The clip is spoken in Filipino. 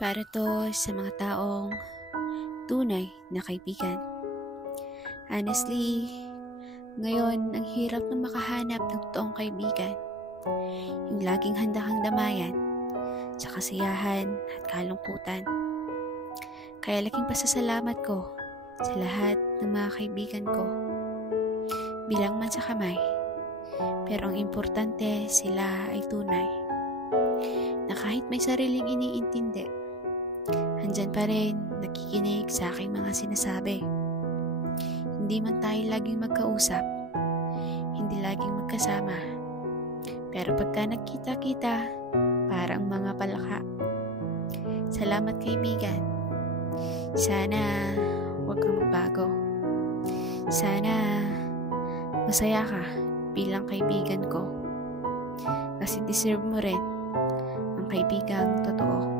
Para to sa mga taong tunay na kaibigan. Honestly, ngayon ang hirap na makahanap ng totoong kaibigan. Yung laging handa kang damayan sa kasiyahan at kalungkutan. Kaya laking pasasalamat ko sa lahat ng mga kaibigan ko. Bilang man sa kamay, pero ang importante sila ay tunay. Na kahit may sariling iniintindi, andyan pa rin nakikinig sa aking mga sinasabi. Hindi man tayo laging magkausap, hindi laging magkasama, pero pagka nagkita-kita, parang mga palaka. Salamat kaibigan. Sana huwag kang magbago. Sana masaya ka bilang kaibigan ko. Kasi deserve mo rin ang kaibigang totoo.